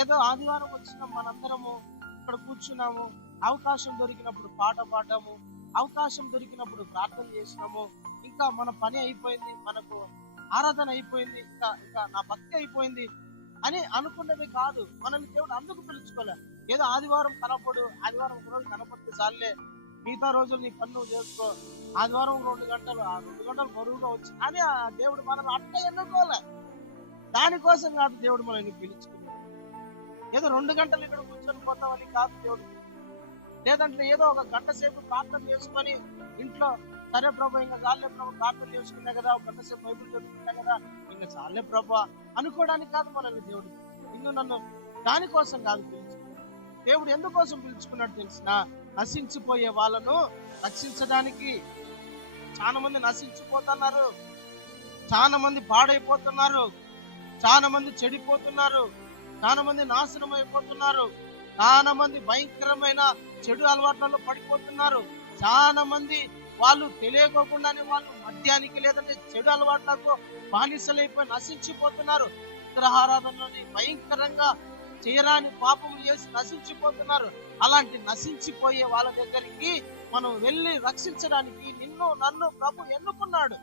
ఏదో ఆదివారం వచ్చిన మనందరము ఇక్కడ కూర్చున్నాము, అవకాశం దొరికినప్పుడు పాట పాడాము, అవకాశం దొరికినప్పుడు ప్రార్థన చేసినాము, ఇంకా మన పని అయిపోయింది, మనకు ఆరాధన అయిపోయింది, ఇంకా ఇంకా నా భక్తి అయిపోయింది అని అనుకున్నది కాదు. మనల్ని దేవుడు అందుకు పిలుచుకోలే. ఏదో ఆదివారం కనపడు, ఆదివారం ఒక రోజు కనపడితే చాలే, మిగతా రోజులు నీ పని నువ్వు చేసుకో, ఆదివారం 2 గంటలు బరువుగా వచ్చి అని ఆ దేవుడు మనల్ని అట్లా ఎన్నుకోలే. దానికోసం కాదు దేవుడు మనల్ని పిలుచుకున్నాడు. ఏదో 2 గంటలు ఇక్కడ కూర్చొని పోతామని కాదు దేవుడు. లేదంటే ఏదో 1 గంట సేపు ప్రార్థన చేసుకొని ఇంట్లో, సరే ప్రభా ఇంకా చాలే ప్రభా, ప్రార్థన చేసుకున్నా కదా, 1 గంట సేపు బైబిల్ చదువుకున్నా కదా, ఇంకా చాలే ప్రభా అనుకోవడానికి కాదు మనల్ని దేవుడు. నిన్ను నన్ను దానికోసం కాదు పిలుచుకున్నాడు. దేవుడు ఎందుకోసం పిలుచుకున్నాడు తెలిసిన? నశించిపోయే వాళ్ళను రక్షించడానికి. చాలా మంది నశించిపోతున్నారు, చాలా మంది పాడైపోతున్నారు, చాలా మంది చెడిపోతున్నారు, చాలా మంది నాశనం అయిపోతున్నారు, చాలా మంది భయంకరమైన చెడు అలవాట్లలో పడిపోతున్నారు, చాలా మంది వాళ్ళు తెలియకోకుండానే వాళ్ళు మద్యానికి లేదంటే చెడు అలవాట్లకు బానిసలైపోయి నశించిపోతున్నారు. విగ్రహారాధనలోని భయంకరంగా చేయరాని పాపం చేసి నశించిపోతున్నారు. అలాంటి నశించిపోయే వాళ్ళ దగ్గరికి మనం వెళ్ళి రక్షించడానికి నిన్ను నన్ను ప్రభు ఎన్నుకున్నాడు.